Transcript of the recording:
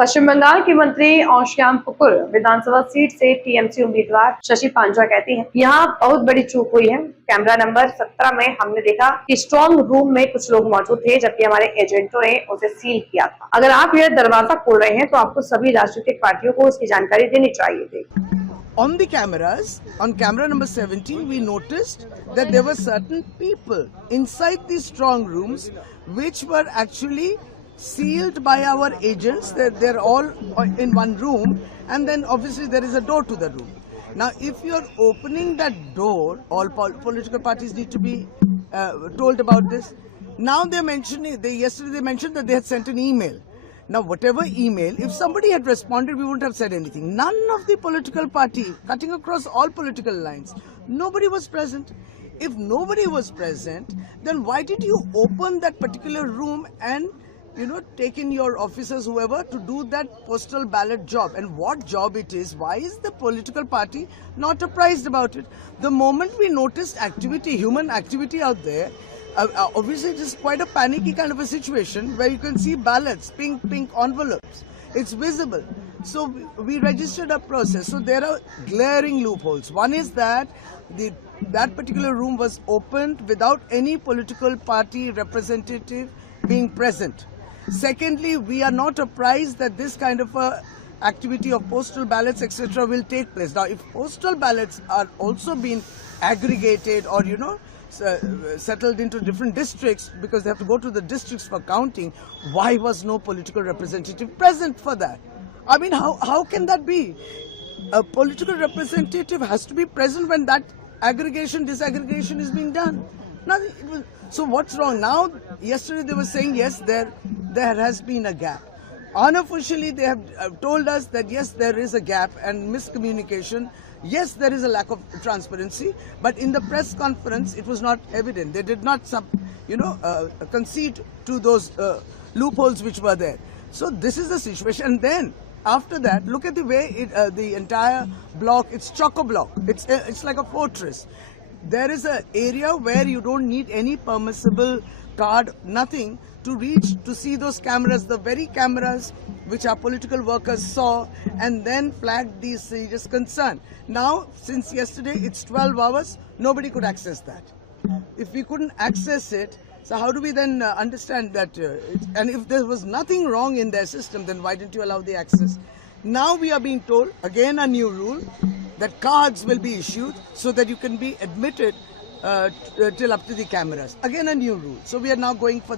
पश्चिम बंगाल की मंत्री औश्यामपुकुर विधानसभा सीट से टीएमसी उम्मीदवार शशि पांजा कहती हैं, यहाँ बहुत बड़ी चूक हुई है। कैमरा नंबर 17 में हमने देखा कि स्ट्रांग रूम में कुछ लोग मौजूद थे, जबकि हमारे एजेंटों ने उसे सील किया था। अगर आप यह दरवाजा खोल रहे हैं तो आपको सभी राजनीतिक पार्टियों को उसकी जानकारी देनी चाहिए थी। On the cameras, on camera number 17, we noticed that there were certain people inside these strong rooms which were actually sealed by our agents. They're all in one room, and then obviously there is a door to the room. Now, if you're opening that door, all political parties need to be told about this. Now they're mentioning, yesterday they mentioned that they had sent an email. Now, whatever email, if somebody had responded, we wouldn't have said anything. None of the political party, cutting across all political lines, nobody was present. If nobody was present, then why did you open that particular room and, take in your officers, whoever, to do that postal ballot job? And what job it is? Why is the political party not apprised about it? The moment we noticed activity, human activity out there, obviously it is quite a panicky kind of a situation where you can see ballots, pink envelopes. It's visible. So we registered a process. So there are glaring loopholes. One is that that particular room was opened without any political party representative being present. Secondly, we are not apprised that this kind of a activity of postal ballots, etc., will take place. Now, if postal ballots are also being aggregated or, settled into different districts because they have to go to the districts for counting, why was no political representative present for that? I mean, how can that be? A political representative has to be present when that disaggregation is being done. So what's wrong? Now, yesterday they were saying, yes, there has been a gap. Unofficially, they have told us that, yes, there is a gap and miscommunication. Yes, there is a lack of transparency, but in the press conference, it was not evident. They did not, concede to those loopholes which were there. So this is the situation. And then, after that, look at the way the entire block, it's chock-a-block. It's like a fortress. There is an area where you don't need any permissible card, nothing, to reach to see those cameras, the very cameras which our political workers saw and then flagged these serious concern. Now, since yesterday, it's 12 hours, nobody could access that. If we couldn't access it, so how do we then understand that? And if there was nothing wrong in their system, then why didn't you allow the access? Now we are being told, again a new rule, that cards will be issued so that you can be admitted till up to the cameras. Again a new rule. So we are now going for